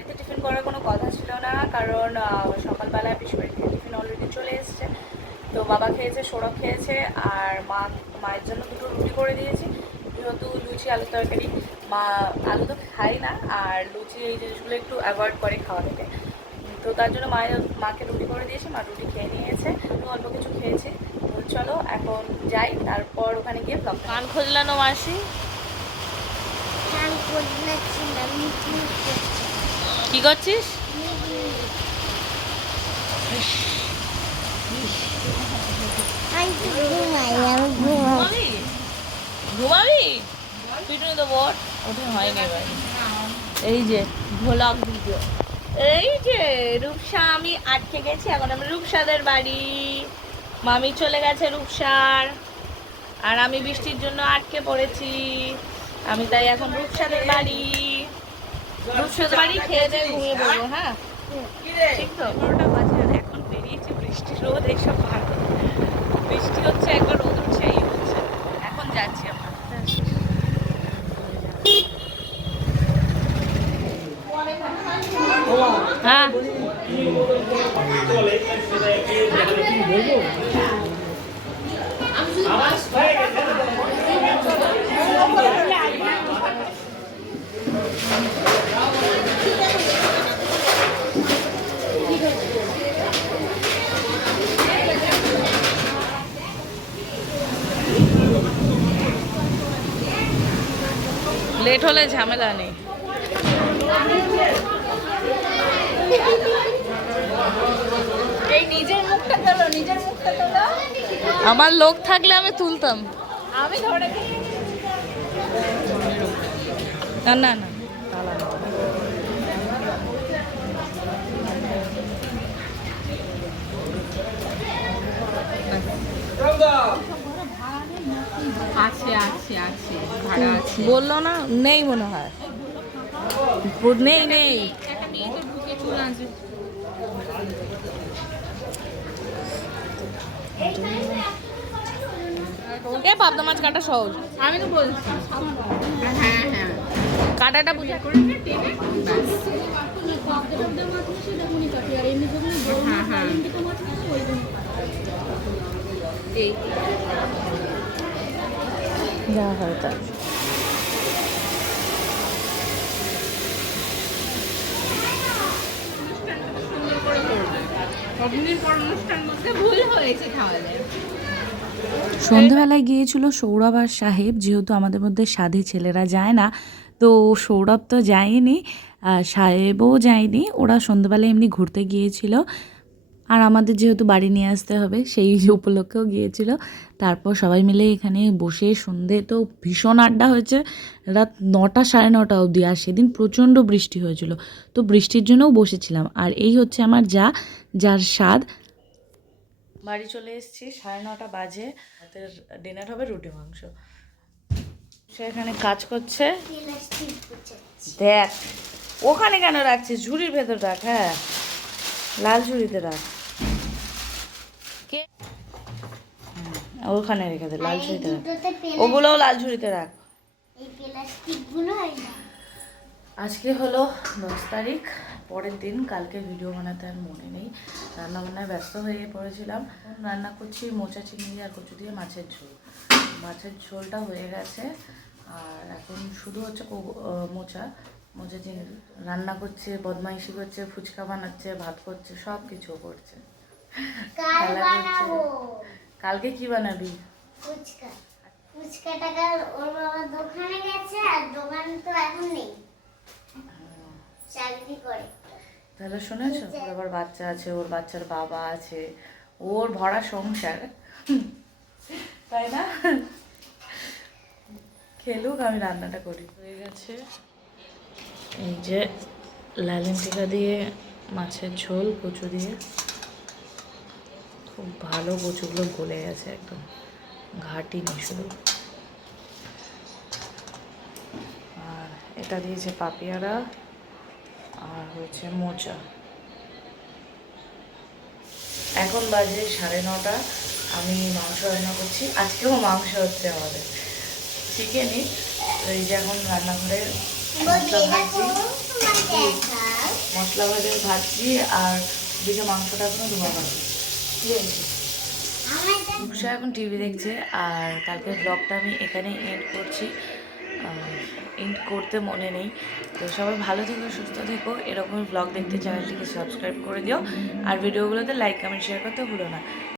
বাড়িতে টিফিন করার কোনো কথা ছিল না কারণ সকালবেলায় পিসুবাড়িতে টিফিন অলরেডি চলে এসছে। তো বাবা খেয়েছে সৌরভ খেয়েছে আর মা মায়ের জন্য দুটো রুটি করে দিয়েছি। যেহেতু লুচি আলু তরকারি মা আলু তো খাই না আর লুচি এই জিনিসগুলো একটু অ্যাভয়েড করে খাওয়া থেকে তো তার জন্য মায়ের মাকে রুটি করে দিয়েছে মা রুটি খেয়ে নিয়েছে আমি অল্প কিছু খেয়েছি। চলো এখন যাই তারপর ওখানে গিয়ে ব্লগ কান খোঁজলানো মাসি? কান কি করছিস? ঘুমাবি? পিটুনি তো বট, ওঠে হয়নি এবার। এই যে ভোলক ভিডিও এই যে, রূপসা, আমি আটকে গেছি, এখন আমি রূপসাদের বাড়ি। মামি চলে গেছে রূপসার, আর আমি বৃষ্টির জন্য আটকে পড়েছি। আমি তাই এখন রূপসাদের বাড়ি। রূপসাদের খেয়ে দিয়ে ঘুমিয়ে পড়ব হ্যাঁ। ঠিক তো। এগারোটা বাজে আর এখন বেরিয়েছে বৃষ্টি রোদ এইসব ভালো। বৃষ্টি হচ্ছে একবার রোদ উঠছে এই হচ্ছে। এখন যাচ্ছি আমরা। হ্যাঁ। লেট হলে ঝামেলা নেই। এই নিজের মুখটা তোলো নিজের মুখটা তোলো। আমার লোক থাকলে আমি তুলতাম। আমি ধরে না। না না আছে আছে আছে আছে। বলল না নেই মনে হয়। নেই নেই। এ পাবদা মাছ কাটা সহজ। আমি তো বলছি। হ্যাঁ হ্যাঁ কাটাটা বুঝে। হ্যাঁ হ্যাঁ যা হয় তা সন্ধ্যাবেলায় গিয়েছিল সৌরভ আর সাহেব, যেহেতু আমাদের মধ্যে সাধে ছেলেরা যায় না, তো সৌরভ তো যায়নি, আর সাহেবও যায়নি, ওরা সন্ধ্যাবেলায় এমনি ঘুরতে গিয়েছিল। আর আমাদের যেহেতু বাড়ি নিয়ে আসতে হবে, সেই উপলক্ষেও গিয়েছিল। তারপর সবাই মিলে এখানে বসে সন্ধে তো ভীষণ আড্ডা হয়েছে। রাত নটা সাড়ে নটা অবধি আর সেদিন প্রচণ্ড বৃষ্টি হয়েছিল। তো বৃষ্টির জন্যও বসেছিলাম। আর এই হচ্ছে আমার যা, যার স্বাদ। বাড়ি চলে এসেছি, সাড়ে নটা বাজে। রাতের ডিনার হবে রুটি মাংস। সে এখানে কাজ করছে। দেখ, ওখানে কেন রাখছিস? ঝুড়ির ভেতর রাখ হ্যাঁ। লাল ঝুড়িতে রাখ কে হুম, ওখানে রেখে দে লাল ঝুড়িতে ওগুলোও লাল ঝুড়িতে রাখ। এই প্লাস্টিকগুলো না। আজকে হলো দশ তারিখ পরের দিন কালকে ভিডিও বানাতে আর মনে নেই। রান্না বান্নায় ব্যস্ত হয়ে পড়েছিলাম। রান্না করছি মোচা চিংড়ি আর কচু দিয়ে মাছের ঝোল। মাছের ঝোলটা হয়ে গেছে আর এখন শুধু হচ্ছে মোচা। মোচা চিংড়ি রান্না করছে বদমাইশি করছে ফুচকা বানাচ্ছে ভাত করছে সব কিছু করছে খেলা বানাবো। কালকে কি বানাবি? ফুচকা। ফুচকা টাকা ওর বাবা দোকানে গেছে আর দোকান তো এখন নেই। চাকরি করে। তাহলে শুনেছো? ওর আবার বাচ্চা আছে ওর বাচ্চার বাবা আছে ওর ভরা সংসার। তাই না? খেলুক আমি রান্নাটা করি। হয়ে গেছে। এই যে লালেন টিকা দিয়ে মাছের ঝোল কচু দিয়ে। খুব ভালো কচুগুলো গলে গেছে একদম। ঘাটি নেই শুধু আর এটা দিয়েছে পাপিয়ারা আর হচ্ছে মোচা। এখন বাজে সাড়ে নটা আমি মাংস রান্না করছি। আজকেও মাংস হচ্ছে আমাদের। চিকেনই এই যে এখন রান্নাঘরে মশলা ভাজে ভাজছি আর দিকে মাংসটা এখনও ধোয়া বাকি রূপসা এখন টিভি দেখছে আর কালকের ব্লগটা আমি এখানে এন্ড করছি। এন্ড করতে মনে নেই। তো সবাই ভালো থেকো, সুস্থ থেকো। এরকমই ব্লগ দেখতে চ্যানেলটিকে সাবস্ক্রাইব করে দিও। আর ভিডিওগুলোতে লাইক কমেন্ট শেয়ার করতে ভুলো না।